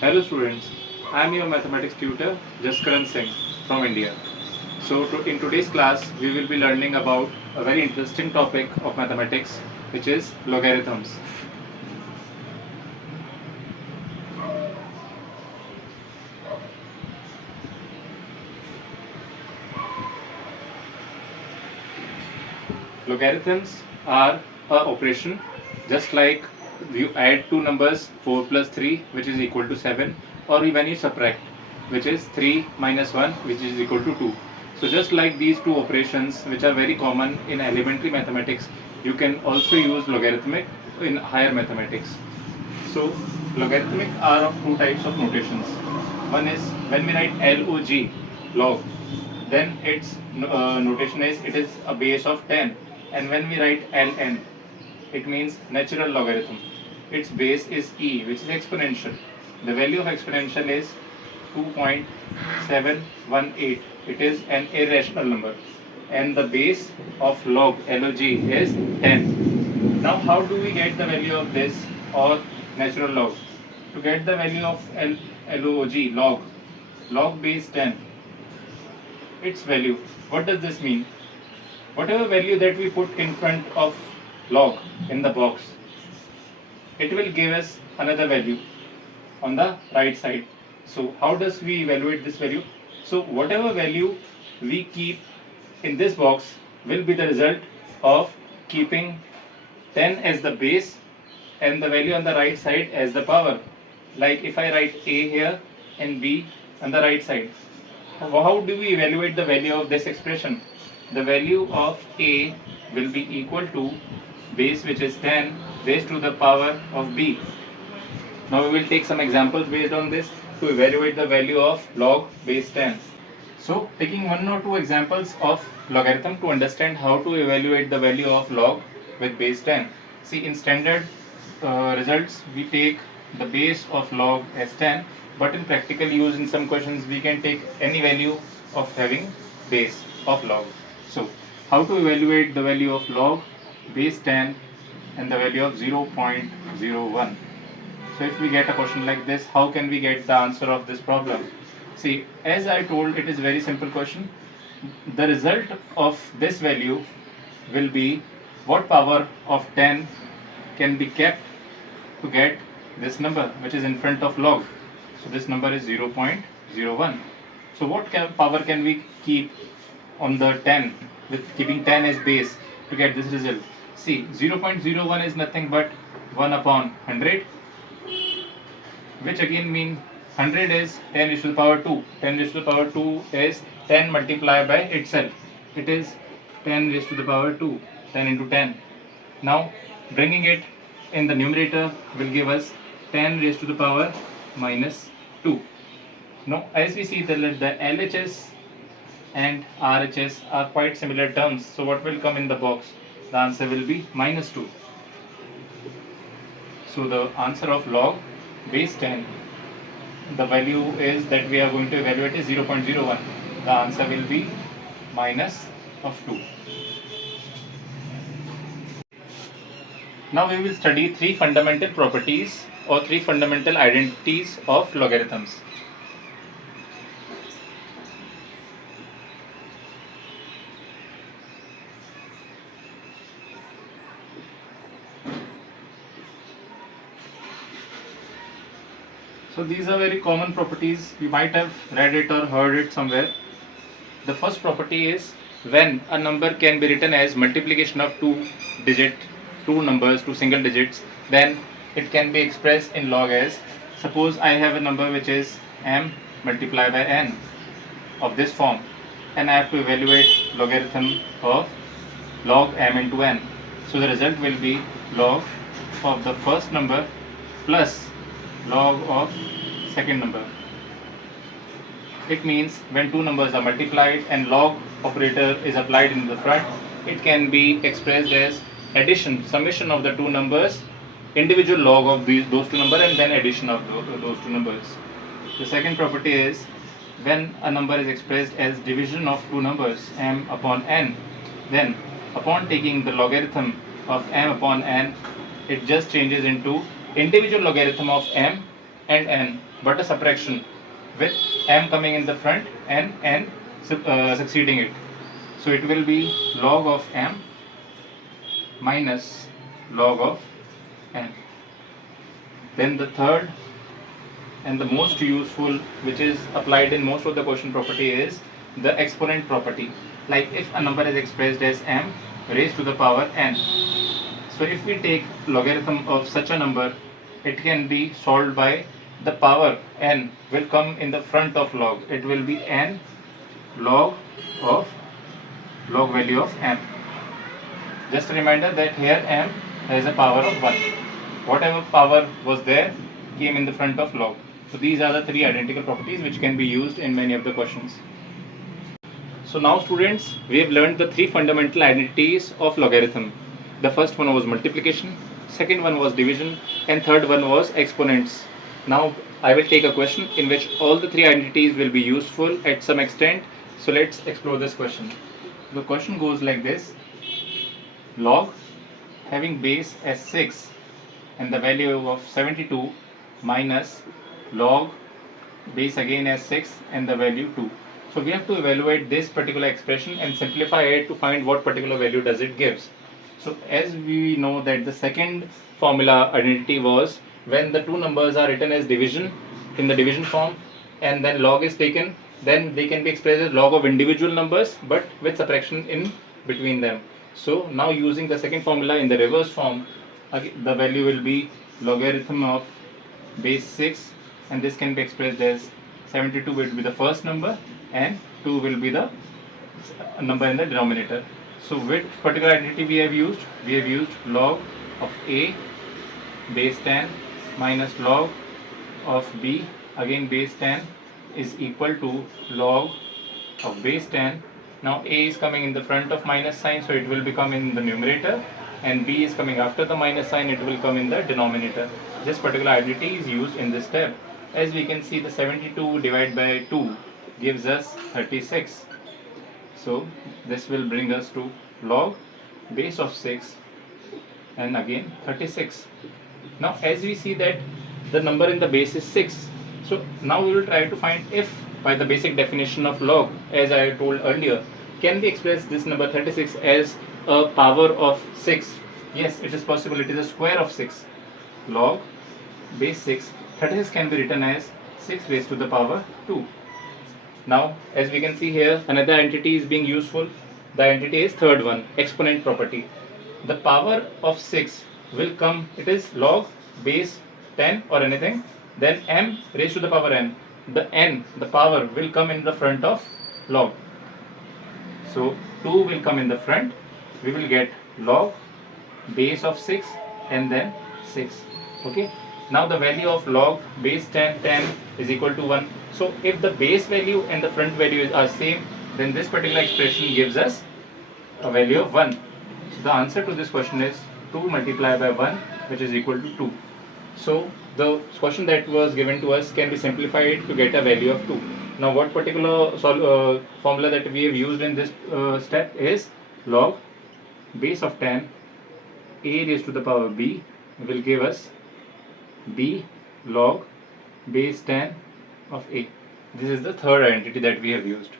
Hello students, I am your mathematics tutor Jaskaran Singh from India. In today's class we will be learning about a very interesting topic of mathematics, which is logarithms. Logarithms are a operation just like you add two numbers 4 plus 3 which is equal to 7, or when you subtract, which is 3 minus 1 which is equal to 2. So just like these two operations which are very common in elementary mathematics, you can also use logarithmic in higher mathematics. So logarithmic are of two types of notations. One is when we write log, then its notation is it is a base of 10, and when we write ln, it means natural logarithm. Its base is e, which is exponential. The value of exponential is 2.718. It is an irrational number, and the base of log is 10. Now how do we get the value of this or natural log? To get the value of log base 10, its value, what does this mean? Whatever value that we put in front of log in the box, it will give us another value on the right side. So how does we evaluate this value? So whatever value we keep in this box will be the result of keeping 10 as the base and the value on the right side as the power. Like if I write a here and b on the right side, how do we evaluate the value of this expression? The value of a will be equal to base, which is 10, raised to the power of b. Now we will take some examples based on this to evaluate the value of log base 10. So taking one or two examples of logarithm to understand how to evaluate the value of log with base 10. See, in standard results we take the base of log as 10, but in practical use in some questions we can take any value of having base of log. So how to evaluate the value of log base 10 and the value of 0.01? So if we get a question like this, how can we get the answer of this problem? See, as I told, it is very simple question. The result of this value will be what power of 10 can be kept to get this number which is in front of log. So this number is 0.01. So what power can we keep on the 10 with keeping 10 as base to get this result? See, 0.01 is nothing but 1 upon 100, which again mean 100 is 10 raised to the power 2. 10 raised to the power 2 is 10 multiplied by itself. It is 10 raised to the power 2, 10 into 10. Now bringing it in the numerator will give us 10 raised to the power minus 2. Now as we see the LHS and RHS are quite similar terms, so what will come in the box? The answer will be minus 2. So the answer of log base 10, the value is that we are going to evaluate is 0.01. The answer will be minus of 2. Now we will study three fundamental properties or three fundamental identities of logarithms. So these are very common properties. You might have read it or heard it somewhere. The first property is when a number can be written as multiplication of two numbers, two single digits, then it can be expressed in log as, suppose I have a number which is m multiplied by n of this form, and I have to evaluate logarithm of log m into n. So the result will be log of the first number plus log of second number. It means when two numbers are multiplied and log operator is applied in the front, it can be expressed as addition, summation of the two numbers, individual log of those two numbers, and then addition of those two numbers. The second property is when a number is expressed as division of two numbers m upon n, then upon taking the logarithm of m upon n, it just changes into individual logarithm of m and n, but a subtraction with m coming in the front and n succeeding it. So it will be log of m minus log of n. Then the third and the most useful, which is applied in most of the quotient property, is the exponent property. Like if a number is expressed as m raised to the power n, so if we take logarithm of such a number, it can be solved by the power n will come in the front of log. It will be n log of log value of m. Just a reminder that here m has a power of 1. Whatever power was there came in the front of log. So these are the three identical properties which can be used in many of the questions. So now students, we have learned the three fundamental identities of logarithm. The first one was multiplication, second one was division, and third one was exponents. Now I will take a question in which all the three identities will be useful at some extent. So let's explore this question. The question goes like this: log having base as 6 and the value of 72 minus log base again as 6 and the value 2. So we have to evaluate this particular expression and simplify it to find what particular value does it gives. So as we know that the second formula identity was when the two numbers are written as division in the division form and then log is taken, then they can be expressed as log of individual numbers but with subtraction in between them. So now using the second formula in the reverse form, the value will be logarithm of base 6, and this can be expressed as 72 will be the first number and 2 will be the number in the denominator. So which particular identity we have used? We have used log of a base 10 minus log of b again base 10 is equal to log of base 10. Now a is coming in the front of minus sign, so it will become in the numerator, and b is coming after the minus sign, it will come in the denominator. This particular identity is used in this step. As we can see, the 72 divided by 2 gives us 36. So this will bring us to log base of 6 and again 36. Now as we see that the number in the base is 6, so now we will try to find if by the basic definition of log, as I told earlier, can we express this number 36 as a power of 6? Yes, it is possible. It is a square of 6. Log base 6, 36 can be written as 6 raised to the power 2. Now as we can see here, another entity is being useful. The entity is third one, exponent property. The power of 6 will come, it is log base 10 or anything, then m raised to the power n. The n, the power, will come in the front of log. So 2 will come in the front. We will get log base of 6 and then 6. Okay. Now the value of log base 10 is equal to 1. So if the base value and the front value are same, then this particular expression gives us a value of 1. So the answer to this question is 2 multiplied by 1, which is equal to 2. So the question that was given to us can be simplified to get a value of 2. Now what particular formula that we have used in this step is log base of 10 a raised to the power b will give us b log base 10 of a. This is the third identity that we have used.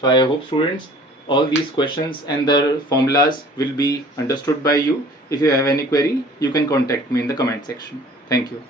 So I hope students all these questions and their formulas will be understood by you. If you have any query, you can contact me in the comment section. Thank you.